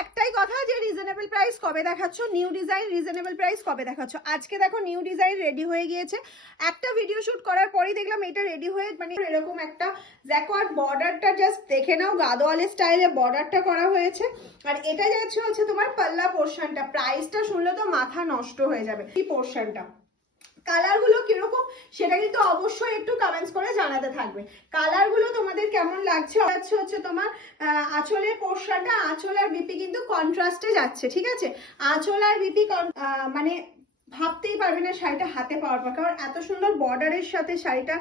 একটাই কথা যে রিজনেবল প্রাইস কবে দেখাচ্ছ, নিউ ডিজাইন রিজনেবল প্রাইস কবে দেখাচ্ছ। আজকে দেখো নিউ ডিজাইন রেডি হয়ে গিয়েছে, একটা ভিডিও শুট করার পরেই দেখলাম এটা রেডি হয়ে মানে এরকম একটা জ্যাকোয়ার্ড বর্ডারটা জাস্ট দেখে নাও, গাদোয়ালের স্টাইলে বর্ডারটা করা হয়েছে। আর এটা যাচ্ছে হচ্ছে তোমার পাল্লা পোর্শনটা, প্রাইসটা শুনলে তো মাথা নষ্ট হয়ে যাবে। এই পোর্শনটা কালারগুলো কিরকম সেটা কিন্তু অবশ্যই একটু কমেন্টস করে জানাতে থাকবে। কালারগুলো তোমাদের কেমন লাগছে। হচ্ছে তোমার আঁচলের পোর্শনটা, আঁচল আর বিপি কিন্তু কন্ট্রাস্টে যাচ্ছে, ঠিক আছে। আঁচল আর বিপি মানে ভাবতেই পারবে না শাড়িটা হাতে পাওয়ার পর, কারণ এত সুন্দর বর্ডারের সাথে শাড়িটা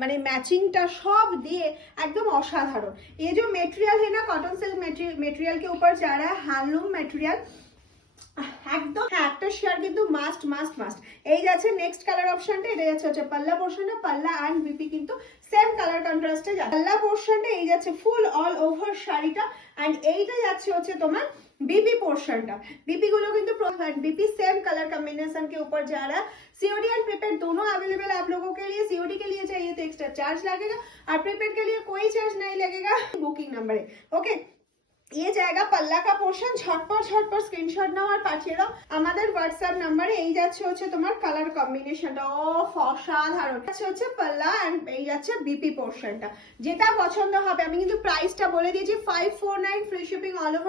মানে ম্যাচিংটা সব দিয়ে একদম অসাধারণ। ये जो मेटेरियल है ना, कॉटन सिल्क मेटेरियल के ऊपर जा रहा है, हैंडलूम मेटेरियल একদম। হ্যাঁ, একটা শেয়ার কিন্তু মাস্ট মাস্ট মাস্ট। এই যাচ্ছে নেক্সট কালার অপশনটা, এটা যাচ্ছে হচ্ছে পাল্লা পোর্শনটা, পাল্লা এন্ড বিপি কিন্তু সেম কালার কন্ট্রাস্টে যাচ্ছে। পাল্লা পোর্শনটা এই যাচ্ছে ফুল অল ওভার শাড়িটা, এন্ড এইটা যাচ্ছে হচ্ছে তোমার बीबी पोर्शन टा। बीबी गुलो किंतु बीबी सेम कलर कॉम्बिनेशन के ऊपर जा रहा है। सीओडी एंड प्रीपेड दोनों अवेलेबल आप लोगों के लिए। सीओडी के लिए चाहिए तो एक्स्ट्रा चार्ज लगेगा, और प्रीपेड के लिए कोई चार्ज नहीं लगेगा, बुकिंग नंबर है। ओके, ये जाएगा पल्ला का पोर्शन। झटपट स्क्रीनशॉट नाও আর পাঠিয়ে দাও আমাদের হোয়াটসঅ্যাপ নম্বরে। এই যাচ্ছে হচ্ছে তোমার কালার কম্বিনেশনটা অফ অসাধারণ। যাচ্ছে হচ্ছে পাল্লা এন্ড এই যাচ্ছে বিপি পোর্শনটা, যেটা পছন্দ হবে। আমি কিন্তু প্রাইসটা বলে দিয়েছি 549 ফ্রি শিপিং অল ওভার।